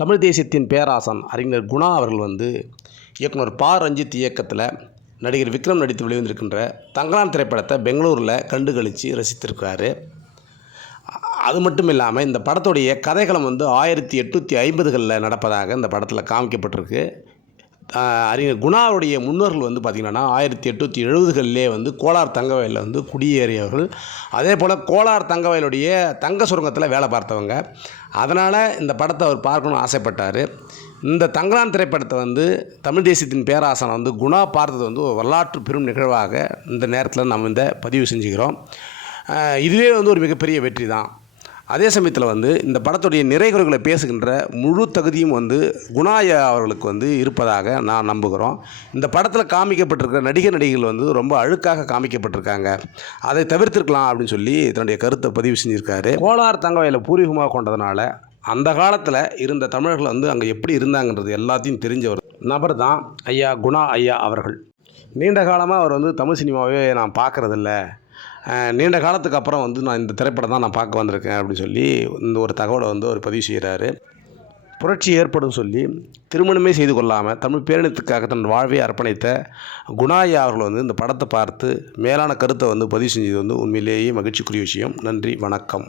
தமிழ் தேசியத்தின் பேராசன் அறிஞர் குணா அவர்கள் வந்து இயக்குனர் பா. ரஞ்சித் இயக்கத்தில் நடிகர் விக்ரம் நடித்து வெளிவந்திருக்கின்ற தங்கலான் திரைப்படத்தை பெங்களூரில் கண்டு கழித்து ரசித்திருக்கிறாரு. அது மட்டும் இல்லாமல் இந்த படத்துடைய கதைக்களம் வந்து ஆயிரத்தி எட்நூற்றி ஐம்பதுகளில் நடப்பதாக இந்த படத்தில் காமிக்கப்பட்டிருக்கு. அறிஞர் குணாவுடைய முன்னோர்கள் வந்து பார்த்திங்கன்னா ஆயிரத்தி எட்நூற்றி எழுபதுகளிலே வந்து கோலார் தங்கவயலில் வந்து குடியேறியவர்கள். அதே போல் கோலார் தங்கவயலுடைய தங்க சுரங்கத்தில் வேலை பார்த்தவங்க. அதனால் இந்த படத்தை அவர் பார்க்கணும்னு ஆசைப்பட்டார். இந்த தங்கலான் திரைப்படத்தை வந்து தமிழ் தேசியத்தின் பேராசனம் வந்து குணா பார்த்தது வந்து ஒரு வரலாற்று பெரும் நிகழ்வாக இந்த நேரத்தில் நம்ம இந்த பதிவு செஞ்சுக்கிறோம். இதுவே வந்து ஒரு மிகப்பெரிய வெற்றி தான் அதே சமயத்தில் வந்து இந்த படத்துடைய நிறைகுறைகளை பேசுகின்ற முழு தகுதியும் வந்து குணாயா அவர்களுக்கு வந்து இருப்பதாக நான் நம்புகிறோம். இந்த படத்தில் காமிக்கப்பட்டிருக்கிற நடிகர் நடிகைகள் வந்து ரொம்ப அழுக்காக காமிக்கப்பட்டிருக்காங்க. அதை தவிர்த்திருக்கலாம் அப்படின்னு சொல்லி தன்னுடைய கருத்தை பதிவு செஞ்சுருக்காரு. கோலார் தங்கவயலை பூர்வீகமாக கொண்டதுனால அந்த காலத்தில் இருந்த தமிழர்கள் வந்து அங்கே எப்படி இருந்தாங்கன்றது எல்லாத்தையும் தெரிஞ்ச ஒரு நபர் தான் ஐயா குணா ஐயா அவர்கள். நீண்ட காலமாக அவர் வந்து தமிழ் சினிமாவே நான் பார்க்குறதில்ல. நீண்ட காலத்துக்கு அப்புறம் வந்து நான் இந்த திரைப்படம் தான் நான் பார்க்க வந்திருக்கேன் அப்படின்னு சொல்லி இந்த ஒரு தகவலை வந்து அவர் பதிவு செய்கிறாரு. புரட்சி ஏற்படும் சொல்லி திருமணமே செய்து கொள்ளாமல் தமிழ் பேரினத்துக்காக தன் வாழ்வை அர்ப்பணித்த குணாயா அவர்கள் வந்து இந்த படத்தை பார்த்து மேலான கருத்தை வந்து பதிவு செஞ்சது வந்து உண்மையிலேயே மகிழ்ச்சிக்குரிய விஷயம். நன்றி வணக்கம்.